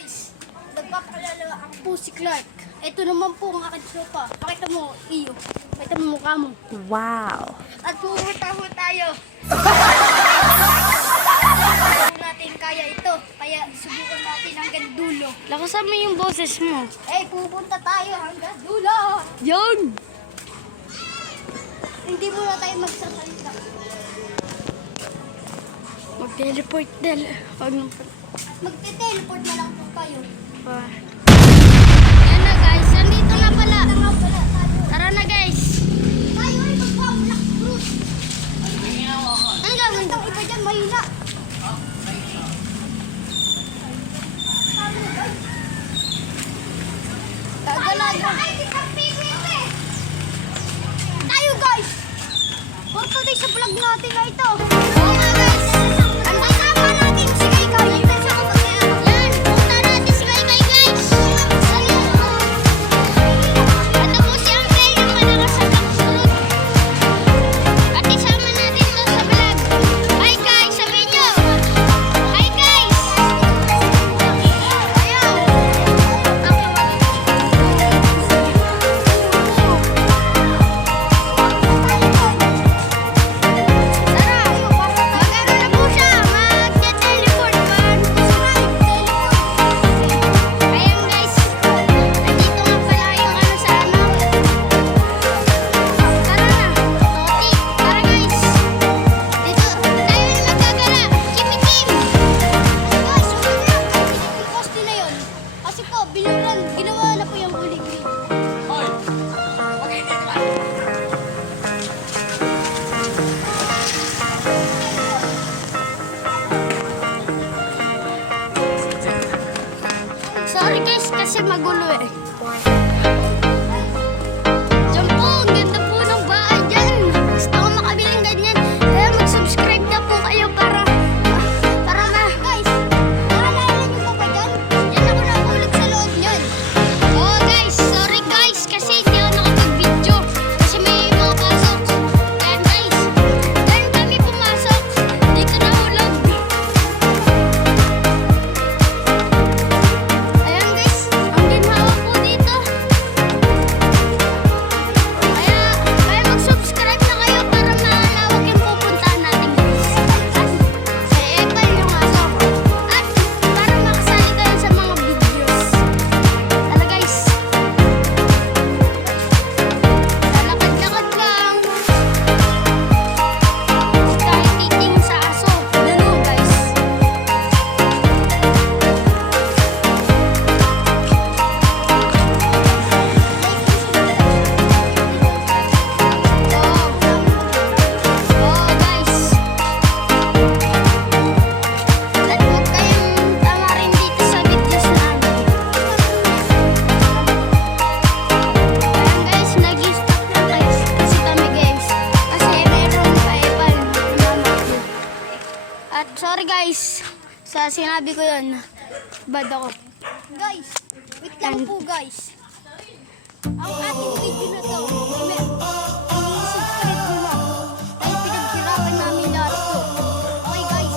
Guys, nagpapalala ang po si Clark. Ito naman po ang aking sopa. Pakita mo, iyo. Pakita mo mukha mo. Wow. At pumunta tayo. Natin kaya ito. Kaya subukan natin hanggang dulo. Lakasan mo yung boses mo. Pupunta tayo hanggang dulo. Yan! Hindi muna tayo magsasalita. Mag-teleport del. Magte-teleport na lang po kayo. Yan na guys, nandito na pala. Tayo. Tara na guys. Tayo ay magpa-black fruit. Ang gawin daw iba dyan, mahina. Gagalaga. Tayo guys! For today sa vlog natin na ito. Oo nga guys. Ang kasama natin si Kaykay. Yan, punta natin si Kaykay guys. Ito po si Uncle yung malakas sa pagsurot. At isama natin to sa vlog. Hi guys, sabihin nyo. Hi guys. Ayaw. Tara, mag-ano na po siya. Mag-teleport man. Ayan guys, nandito nga pala yung ano sa ano. Tara na, Toti. Tara guys. Dito, tayo na magkagala. Chippy team. Guys, poste na yun. Kasi po, ginawa na po yung bully green. Sorry guys, kasi magulo eh. Diyan po, ang ganda po ng bahay dyan. Gusto ko makabiling ganyan. Kaya mag-subscribe na po kayo para na. Guys, naalala niyo pa ba dyan? Yan ako nahulog sa loob niyan. Oh guys, sorry guys kasi hindi ako nakapag-video. Kasi may mga pasok. Kaya guys, dahil kami pumasok, dito nahulog. Ayan guys, ang ginhawa po dito. Kaya mag-subscribe na kayo para malawak yung pupuntahan natin guys. At ito yung aso. At para makasali kayo sa mga videos. Tara guys. Lalakad-lakad lang. Kahit titing sa aso. Ganun guys. Oh guys. At huwag kayong tamarin dito sa videos namin. Ayan guys, nag-stop lang guys. Kasi kami guys. Kasi meron paipal. At sorry guys. Sa sinabi ko yun. Bad ako. Guys, wait lang po guys. Ang ating video na to, subscribe nyo na. Dahil pinaghirapan namin lahat to. Okay guys?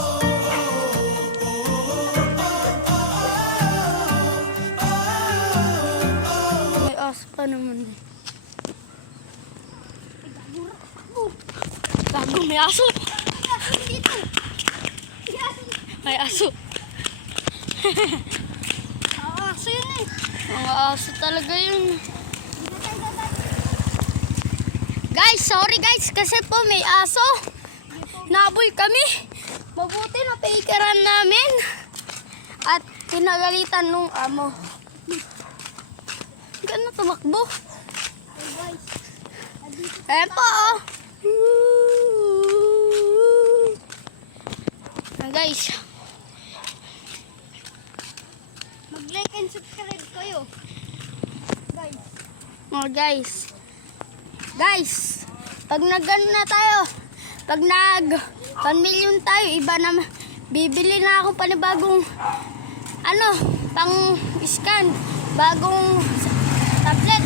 May aso pa naman eh. Bago, may aso. Dito. Yes. May aso. Aso yun eh. Mga aso talaga yun. Guys, sorry guys kasi po may aso. Nabol kami. Mabuti na paikaran namin. At pinagalitan nung amo. Gano'n tumakbo. Okay guys. Andito. Ayan po oh. Guys. Mag-like and subscribe kayo. Guys. Oh guys. Guys, pag nag-ano na tayo, pag nag 1 million tayo, iba na, bibili na ako panibagong pang scan, bagong tablet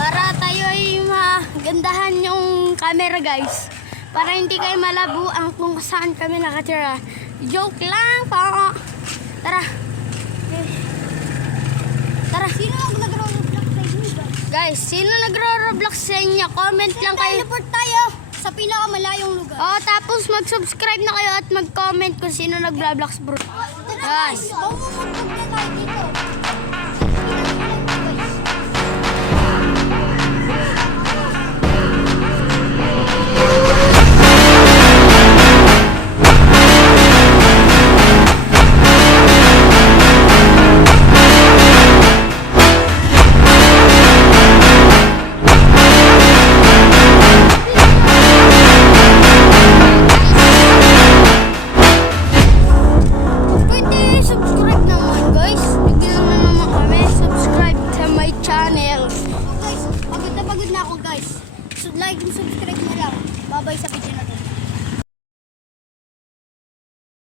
para tayo ay magandahan yung camera guys. Para hindi kayo malabo ang kung saan kami nakatira. Joke lang po. Tara. Okay. Guys, sino nagro-Roblox sa inyo? Comment lang kayo. Teleport tayo sa pinakamalayong lugar. Oh, tapos mag-subscribe na kayo at mag-comment kung sino nag-Roblox bro. Guys, mamumutog na tayo dito.